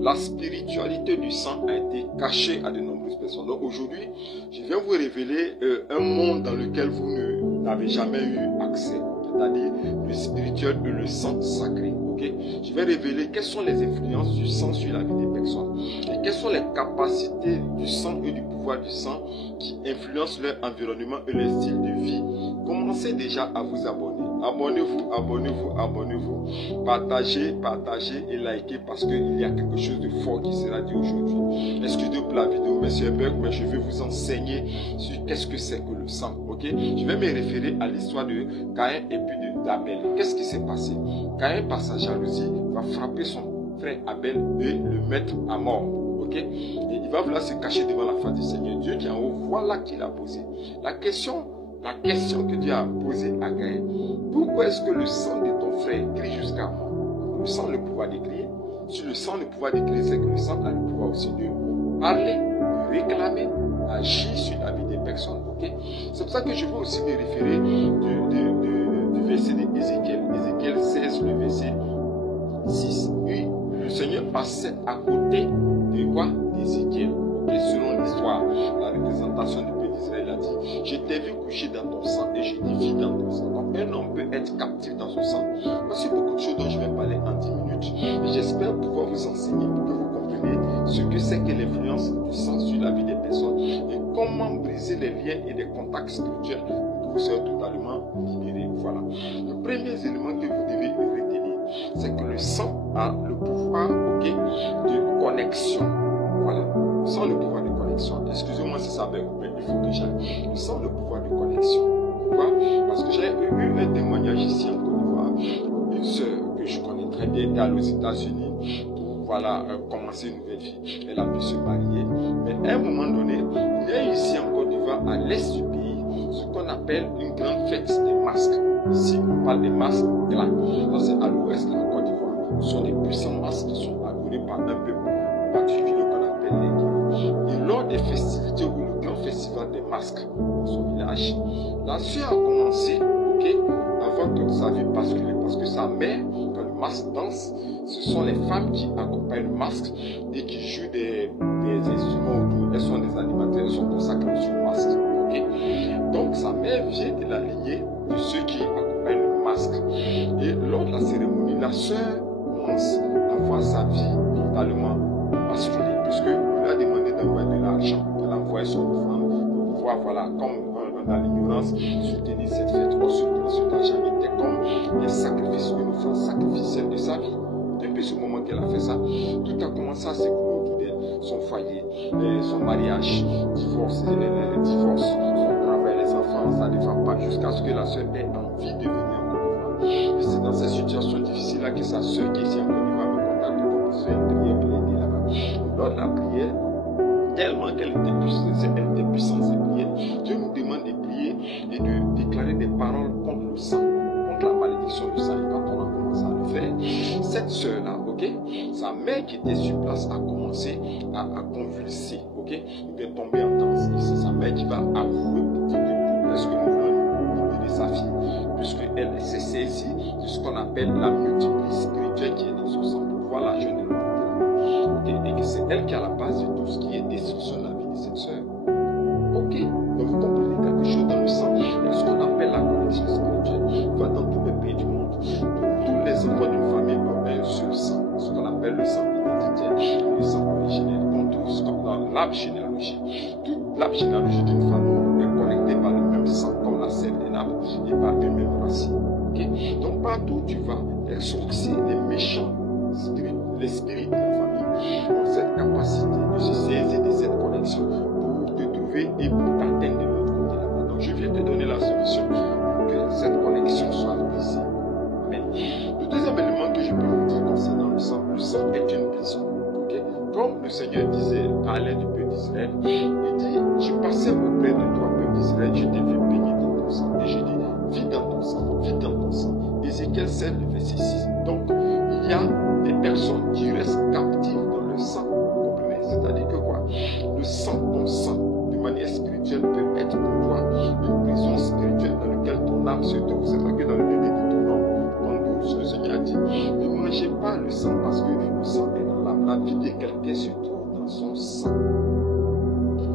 La spiritualité du sang a été cachée à de nombreuses personnes. Donc aujourd'hui, je vais vous révéler un monde dans lequel vous n'avez jamais eu accès. C'est-à-dire le spirituel et le sang sacré. Okay? Je vais révéler quelles sont les influences du sang sur la vie des personnes. Et quelles sont les capacités du sang et du pouvoir du sang qui influencent leur environnement et leur style de vie. Commencez déjà à vous abonner. Abonnez-vous, abonnez-vous, abonnez-vous. Partagez, partagez et likez parce qu'il y a quelque chose de fort qui sera dit aujourd'hui. Excusez pour la vidéo, monsieur Berg, mais je vais vous enseigner sur qu'est-ce que c'est que le sang. Okay? Je vais me référer à l'histoire de Caïn et puis d'Abel. Qu'est-ce qui s'est passé? Caïn, par sa jalousie, va frapper son frère Abel et le mettre à mort. Okay? Et il va vouloir se cacher devant la face du Seigneur. Dieu qui est en haut, voilà qu'il a posé. La question que Dieu a posée à Caïn, pourquoi est-ce que le sang de ton frère crie jusqu'à moi? Le sang a le pouvoir d'écrire. Si le sang a le pouvoir d'écrire, c'est que le sang a le pouvoir aussi de parler, de réclamer, agir sur la vie des personnes. Okay? C'est pour ça que je veux aussi me référer du verset d'Ézéchiel. Ézéchiel 16, le verset 6. Oui, le Seigneur passait à côté de quoi? D'Ézéchiel. Okay? Selon l'histoire, la représentation du peuple d'Israël a dit, je t'ai vu coucher dans ton sang et je t'ai vu dans ton sang. Donc un homme peut être captif dans son sang. Voici beaucoup de choses dont je vais parler en 10 minutes. Et j'espère pouvoir vous enseigner pour que vous compreniez ce que c'est que l'influence du sang sur la vie des personnes et comment briser les liens et les contacts spirituels pour que vous soyez totalement libérés. Voilà. Le premier élément que vous devez retenir, c'est que le sang a le pouvoir de connexion. Voilà. Le sang a le pouvoir de connexion. Excusez-moi si ça veut, mais il faut que j'aille. Le sang a le pouvoir de connexion. Pourquoi? Parce que j'ai eu un témoignage ici en Côte d'Ivoire. Une sœur que je connais très bien était allée aux États-Unis pour commencer une nouvelle vie. Elle a pu se marier. Mais à un moment donné, il y a ici en Côte d'Ivoire, à l'est du pays, ce qu'on appelle une grande fête des masques. Ici, on parle des masques grands. C'est à l'ouest de la Côte d'Ivoire. Ce sont des puissants masques qui sont adorés par un peuple particulier qu'on appelle les Guinéens. Et lors des festivités ou le grand festival des masques dans son village, la sœur a commencé, avant toute sa vie basculer, parce que sa mère, quand le masque danse, ce sont les femmes qui accompagnent le masque et qui jouent des instruments autour. Elles sont des animateurs, elles sont consacrées sur le masque. Donc sa mère vient de la lignée de ceux qui accompagnent le masque. Et lors de la cérémonie, la sœur commence à voir sa vie totalement basculer, puisqu'on lui a demandé d'envoyer de l'argent. Elle a envoyé son offrande pour pouvoir, comme dans l'ignorance, soutenir cette fête. Ensuite, cet argent était comme un sacrifice, une offrande sacrificielle de sa vie. Depuis ce moment qu'elle a fait ça, tout a commencé à s'écouler autour d'elle. Son foyer, son mariage, divorce, son travail, les enfants, ça ne va pas, jusqu'à ce que la soeur ait envie de venir en Côte d'Ivoire. Et c'est dans cette situation difficile-là que sa soeur qui est ici en Côte d'Ivoire me contacte pour qu'on puisse faire une prière pour l'aider là-bas. Lors de la prière, tellement qu'elle était puissante, cette prière, Dieu nous demande de prier et de déclarer des paroles contre le sang, contre la malédiction du sang. Et quand on a commencé à le faire, cette sœur-là, sa mère qui était sur place a commencé à convulser, il est tombé en transe. C'est sa mère qui va avouer pour est-ce que nous voulons libérer sa fille, puisqu'elle s'est saisie de ce qu'on appelle la multiplie spirituelle qui est dans son sang, pour pouvoir la jeûner et que c'est elle qui est à la base de tout ce qui est destruction de la vie de cette sœur. Donc vous comprenez quelque chose dans le sang. Il y a ce qu'on appelle la connexion spirituelle. Va dans tous les pays du monde. Tous les enfants d'une famille ont un seul sang. Ce qu'on appelle le sang identitaire, le sang originel. On trouve ce qu'on appelle l'arbre généalogique. Toute l'arbre généalogique d'une famille est connectée par le même sang, comme la sève d'un arbre, et par une même racine. Donc partout où tu vas, exorciser les méchants spirits, les spirits de la famille ont cette capacité de se saisir de cette connexion pour te trouver et pour t'atteindre de l'autre côté là-bas. Donc je viens te donner la solution pour que cette connexion soit brisée. Amen. Le deuxième élément que je peux vous dire concernant le sang est une prison. Comme le Seigneur disait, parlait du peuple d'Israël, il dit, je passais auprès de toi, peuple d'Israël, je t'ai vu baigner dans ton sang. Et je dis, vis dans ton sang, vis dans ton sang. Ézéchiel 7, le verset 6. Donc, il y a des personnes qui restent captives dans le sang. Vous comprenez? C'est-à-dire que quoi? Le sang, ton sang, de manière spirituelle, peut être pour toi une prison spirituelle dans laquelle ton âme se trouve. C'est pas que dans le début de ton nom, le Seigneur a dit, ne mangez pas le sang parce que le sang est dans l'âme. La vie quelqu'un se trouve dans son sang.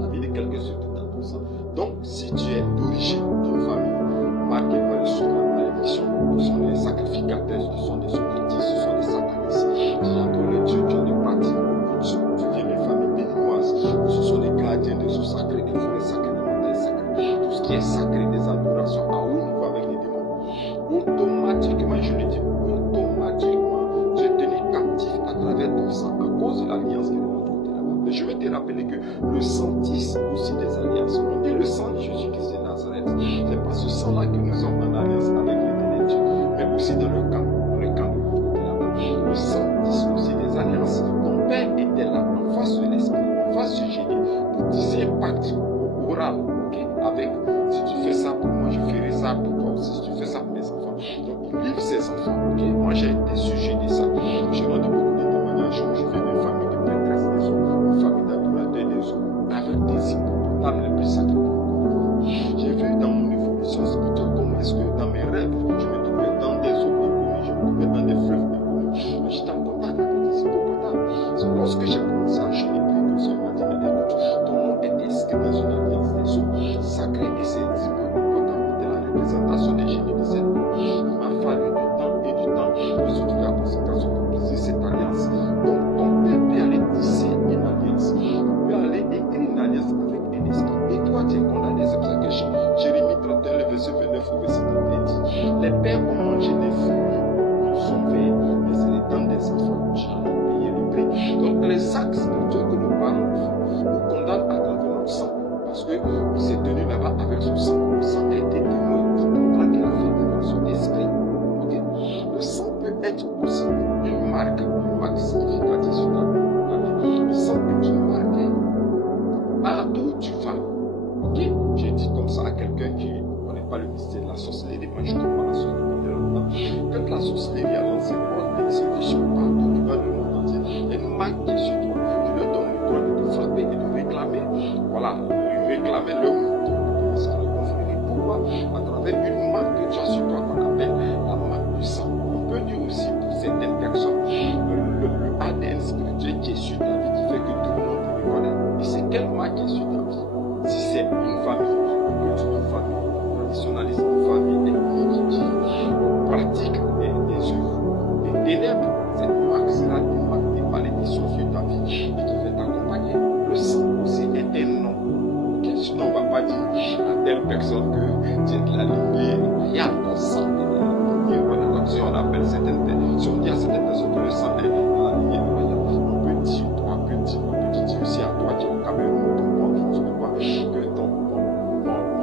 La vie de quelqu'un se trouve dans ton sang. Donc, si tu es d'origine d'une famille marquée par le sang, la malédiction, ce sont des sacrificateurs, ce sont des occultistes, ce sont des satanistes, qui adorent le Dieu, qui ont des pratiques occultes, tu viens d'une famille béninoise, ce sont des gardiens des eaux sacrées, des forêts sacrées, des montagnes sacrées, tout ce qui est sacré, des adorations à haut niveau avec les démons. Automatiquement, je le dis, automatiquement, tu es tenu captif à travers ton sang à cause de l'alliance qui est de l'autre côté là-bas. Mais je vais te rappeler que le sang tisse aussi des alliances. On dit le sang de Jésus-Christ de Nazareth. C'est pas ce sang-là que nous sommes en alliance avec l'éternel Dieu, mais aussi dans le camp de l'autre côté là-bas. Le sang tisse aussi des alliances. Ton père était là, en face de l'esprit, en face du génie, pour tisser un pacte oral, okay, avec, si tu fais ça pour moi, je ferai ça pour toi aussi, si tu fais ça pour mes enfants. Donc, il livre ses enfants, ok. Moi, j'ai été sujet de ça. Je donne beaucoup de témoignages. Je viens d'une famille de prêtresses des eaux, une famille d'adorateurs des eaux, avec des hippopotames les plus sacrés. J'ai vu dans mon évolution spirituelle comment est-ce que dans mes rêves, je me trouvais dans des eaux inconnues, je me trouvais dans des fleuves inconnus. Mais j'étais en contact avec des hippopotames. C'est lorsque j'ai commencé à jeûner, comme ça, il m'a dit, mais écoute, ton nom est inscrit dans une alliance des eaux sacrées et ces hippopotames étaient la représentation des génies de cette eau. Il m'a fallu du temps et surtout la consécration pour briser cette alliance. Donc, ton père peut aller tisser une alliance, il peut aller écrire une alliance avec un esprit. Et toi, tu es condamné. C'est pour ça que Jérémie 31, le verset 29 au verset 31 dit, les pères ont mangé des fruits, ils sont veillés, mais c'est les dents des enfants qui ont payé le prix. Donc, les actes spirituels que nos parents font nous condamnent à travers notre sang. Parce qu'il s'est tenu là-bas avec son sang. Le sang a été témoin du contrat qu'il a fait avec son esprit. Okay? Le sang peut être aussi une marque significative sur ta vie. Le sang peut te marquer partout où tu vas. Ok? J'ai dit comme ça à quelqu'un qui ne connaît pas le mystère de la sorcellerie. Moi, je comprends la sorcellerie. Quand la sorcellerie a lancé une exécution partout, tu vas le monde entier. Il y a une marque qui est sur toi. Je leur donne le droit de te frapper et de réclamer. Voilà. Réclamer leur mouton pour commencer à le confrérer. Pourquoi? À travers une marque que tu as sur toi qu'on appelle la marque du sang. On peut dire aussi pour certaines personnes le ADN spirituel qui est sur ta vie qui fait que tout le monde te reconnaît. Et c'est quelle marque qui est sur ta vie? Si c'est une famille, une famille traditionnaliste, une famille ethnique qui pratique des œuvres, des ténèbres, cette marque sera une marque des malédictions sur ta vie et qui va t'accompagner. Le sang aussi est un nom. Sinon, on ne va pas dire à telle personne que tu es de la lignée royale, ton sang est de la lignée royale. Donc, si on appelle certaines personnes, si on dit à certaines personnes que le sang est de la lignée royale, on peut dire aussi à toi qui es au Cameroun, pour moi, je ne vois que ton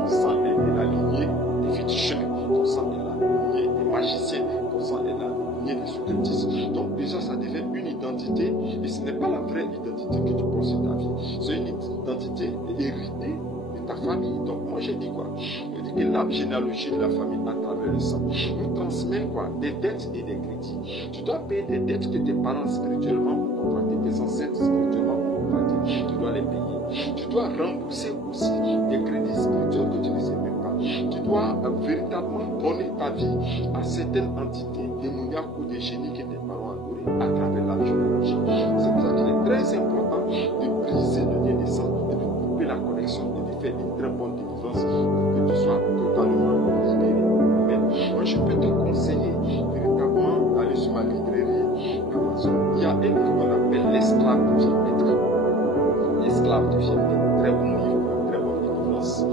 sang est de la lignée des féticheurs, ton sang est de la lignée des magiciens, ton sang est de la lignée des occultistes. Donc, déjà, ça devient une identité, et ce n'est pas la vraie identité que tu portes sur ta vie, c'est une identité héritée de ta famille. Donc moi j'ai dit quoi? Je dis que la généalogie de la famille à travers le sang nous transmet quoi? Des dettes et des crédits. Tu dois payer des dettes que tes parents spirituellement ont contractées, tes ancêtres spirituellement ont contractées. Tu dois les payer. Tu dois rembourser aussi des crédits spirituels que tu ne sais même pas. Tu dois véritablement donner ta vie à certaines entités démoniaques ou des génies que tes parents adoraient à travers la généalogie. C'est pour ça qu'il est très important de briser le lien des sangs et de couper la connexion et de faire une très bonne délivrance pour que tu sois totalement libéré. Mais moi, je peux te conseiller véritablement d'aller sur ma librairie Amazon. Il y a un livre qu'on appelle L'esclave devient maître. L'esclave devient maître. Très bon livre, très bonne délivrance.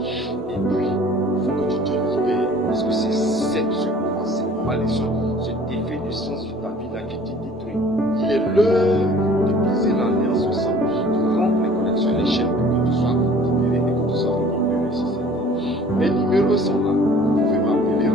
Et puis, il faut que tu te libères parce que c'est cette secours, cette malédiction, ce défait du sens de ta vie là qui te détruit. Il est l'heure de briser l'alliance au sang, de rompre les connexions, les chaînes pour que tu sois libéré et que tu sois vraiment heureux sur cette terre. Mes numéros sont là. Vous pouvez m'appeler,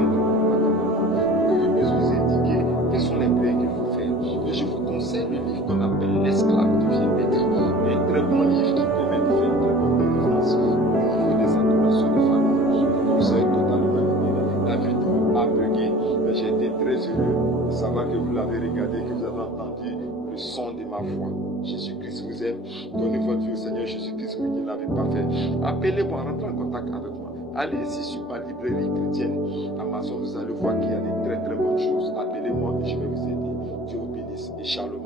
que je puisse vous indiquer quels sont les prières qu'il faut faire. Et je vous conseille le livre qu'on appelle L'esclave devient maître. Un très bon livre qui permet de faire une très bonne délivrance au niveau des adorations de famille. Vous serez totalement libéré. La vidéo a bugué, mais j'ai été très heureux de savoir que vous l'avez regardé, que vous avez entendu le son de ma voix. Jésus-Christ vous aime. Donnez votre vie au Seigneur Jésus-Christ, vous ne l'avez pas fait. Appelez-moi, rentrez en contact avec moi. Allez ici sur ma librairie chrétienne Amazon, vous allez voir qu'il y a des très très bonnes choses. Appelez-moi et je vais vous aider. Dieu vous bénisse et shalom.